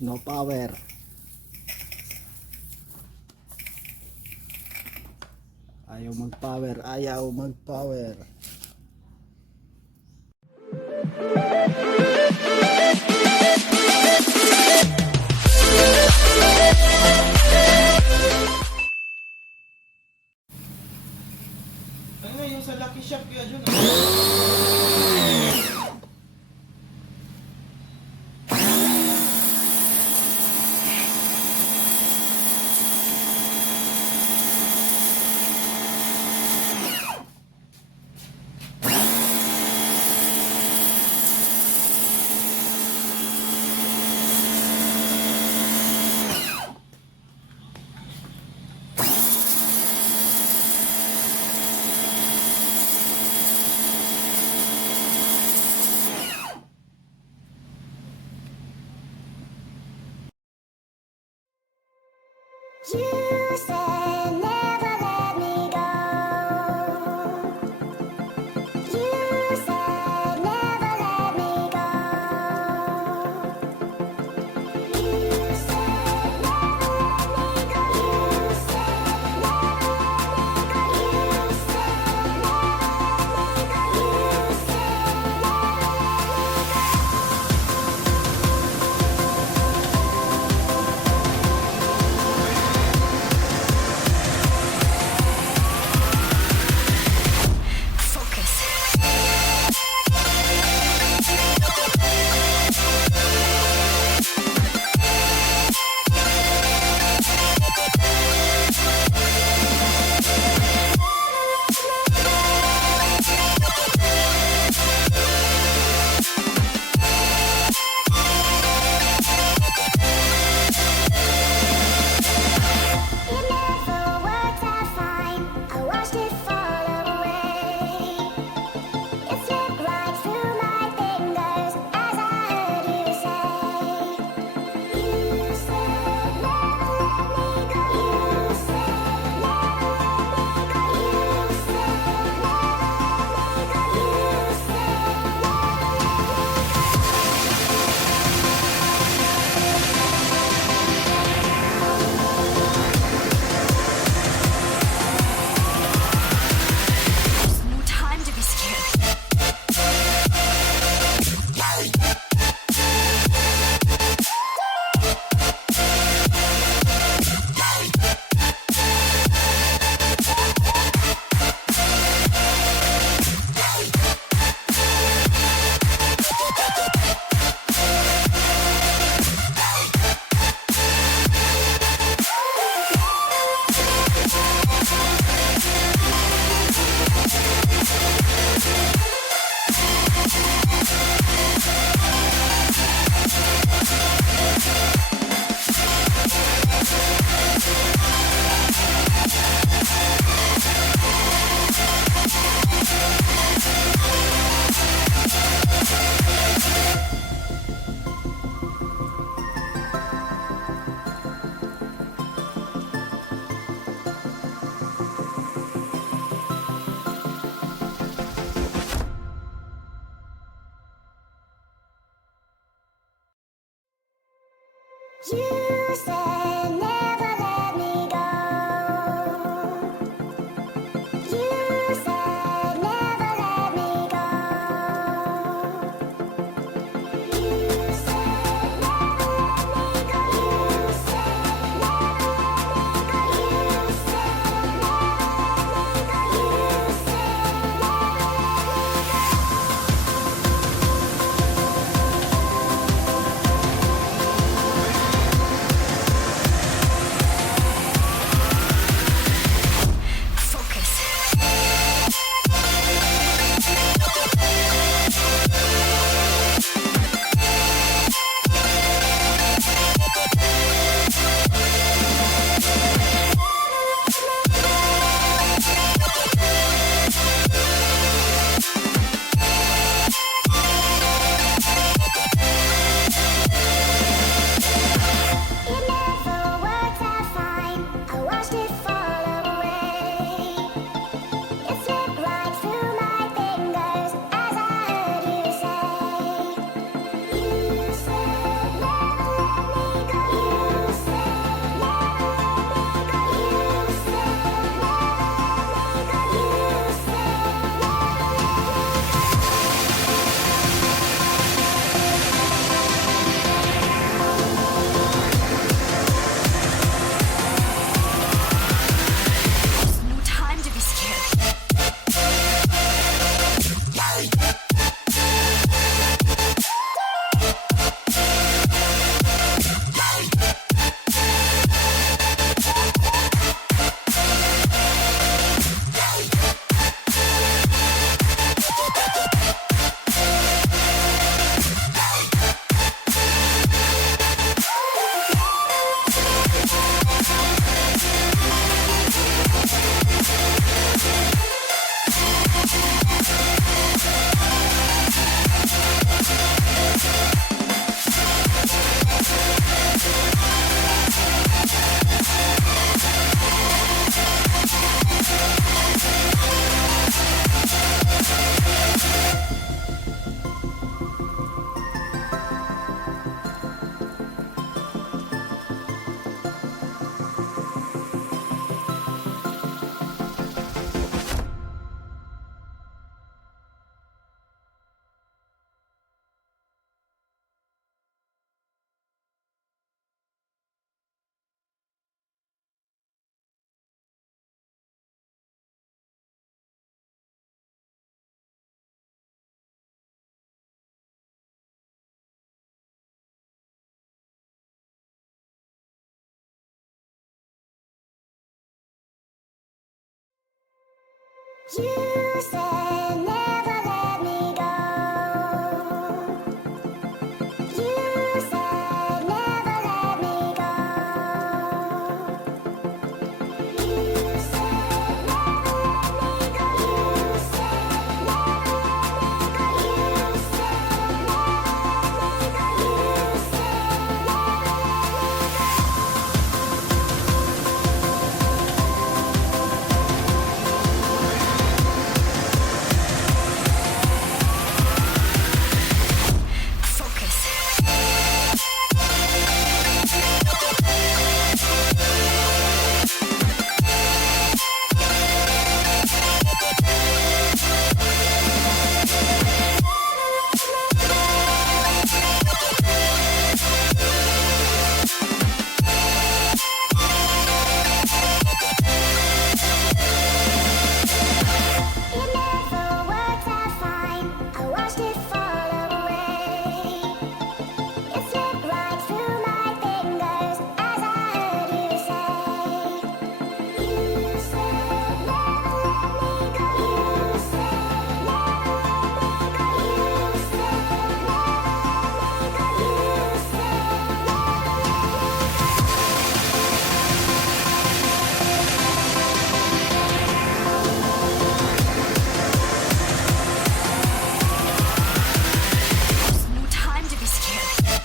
No power. Ayaw mag-power, ayaw mag-power. Ano yung sa Lucky Shop yun? You said never let me go. You said never let me go. You said never let me go. You said never let me go. You said never let me go. You said it never worked out fine. I watched it fall away. It slipped right through my fingers as I heard you say. You said never let me go. You said never let me go. You said never let me go. You said There's no time to be scared. You said never let me go. You said never let me go. You said never let me go. You said never let me go. You said never let me go. You said never let me go. You said never let me go. You said never let me go. You said never let me go. You said never let me go. You said never let me go. You said never let me go. It never worked out fine. I watched it fall away. It slipped right through my fingers as I heard you say. You said never let me go. You said never let me go. You said never let me go. You said never let me go. No time to be scared.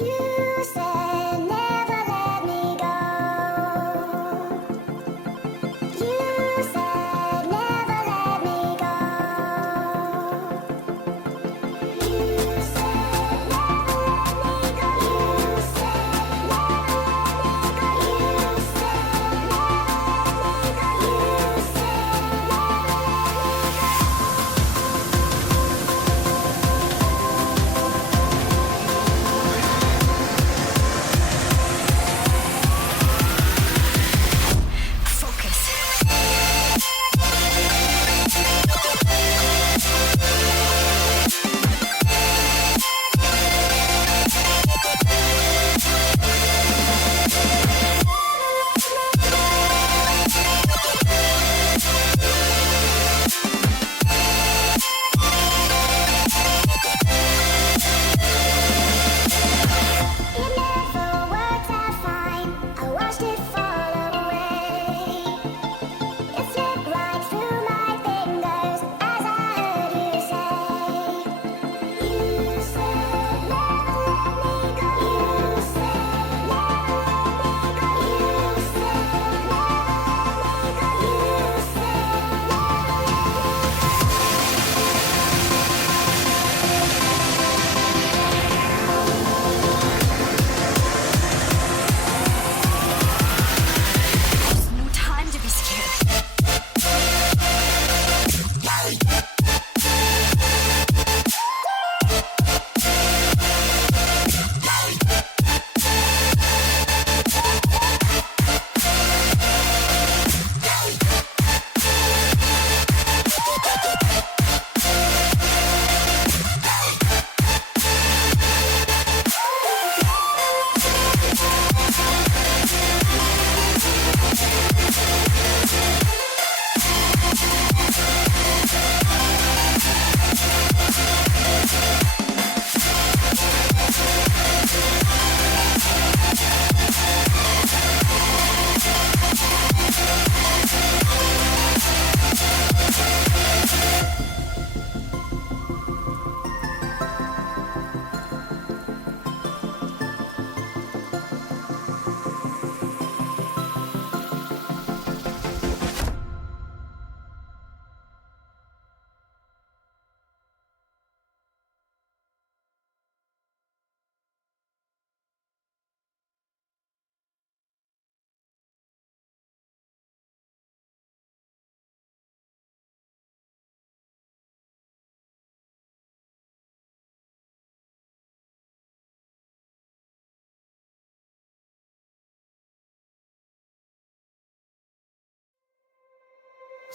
You said never let me go. You said never let me go. You said never let me go. You said never let me go. You said never let me go. You said never let me go.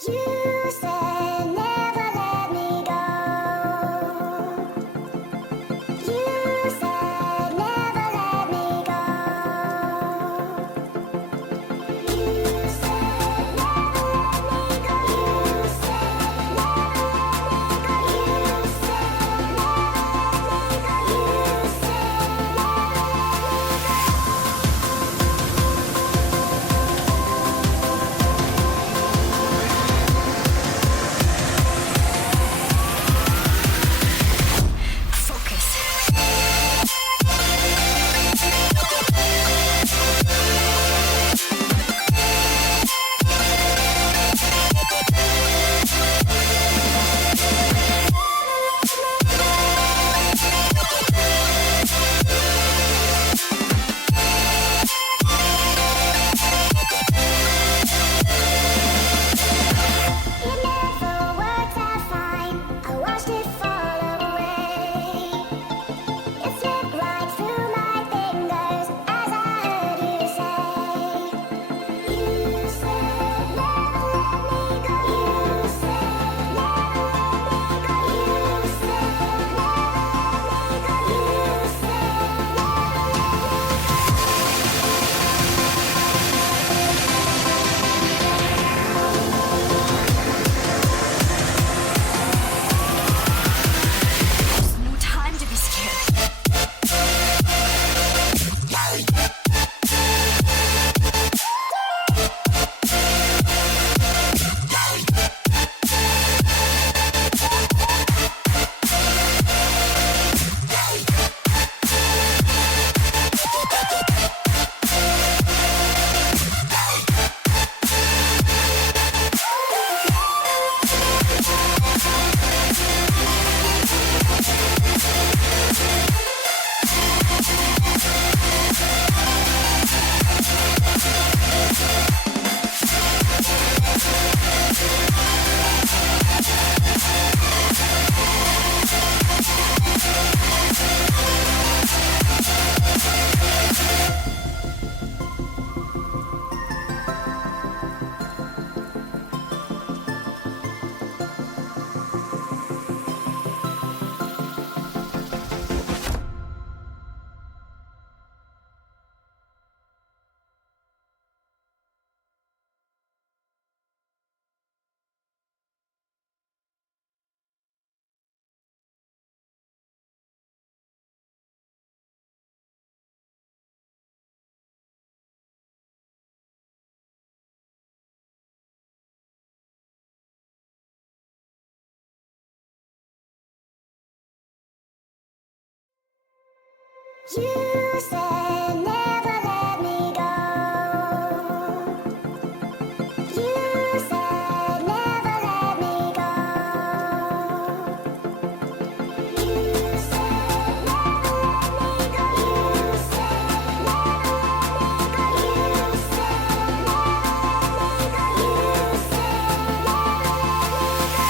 You said never let me go. You said never let me go. You said never let me go. You said never let me go. You said never let me go. You said it never worked out fine. I watched it fall away. It slipped right through my fingers as I heard you say. You said never let me go. You said never let me go. You said never let me go. You There's no time to be scared. said never let me go. You said never let me go. You said never let me go. You said never let me go. You said never let me go. You said never let me go.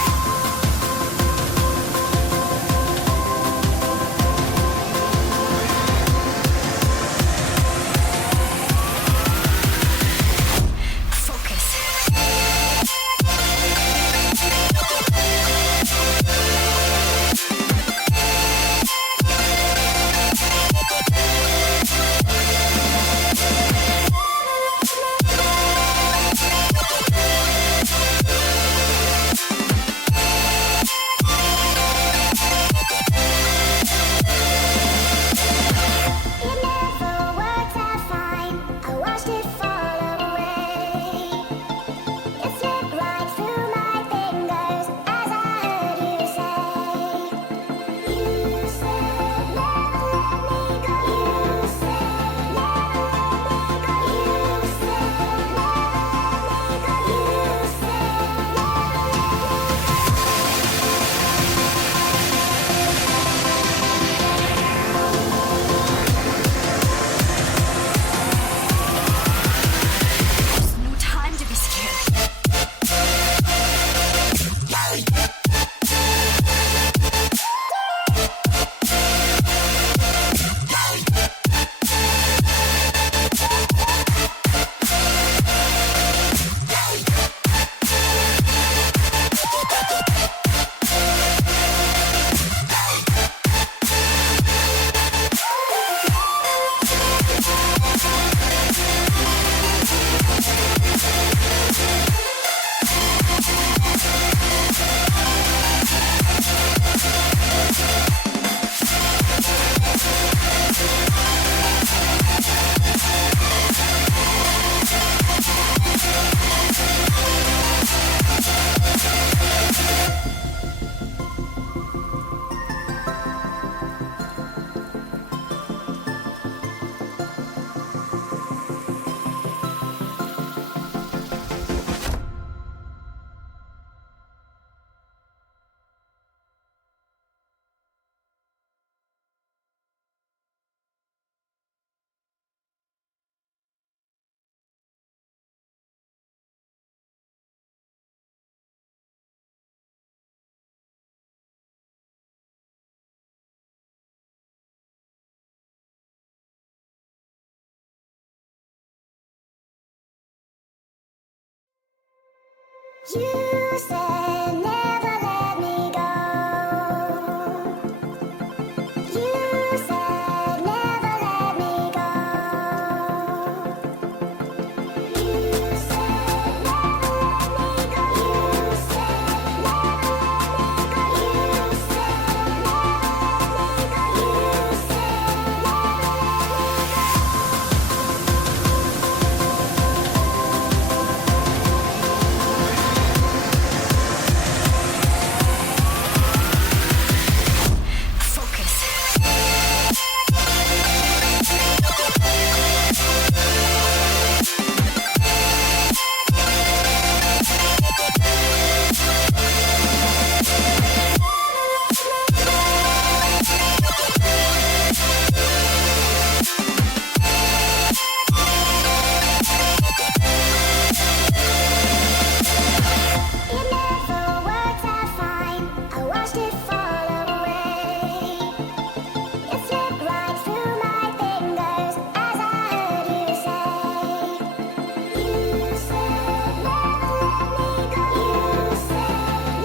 You said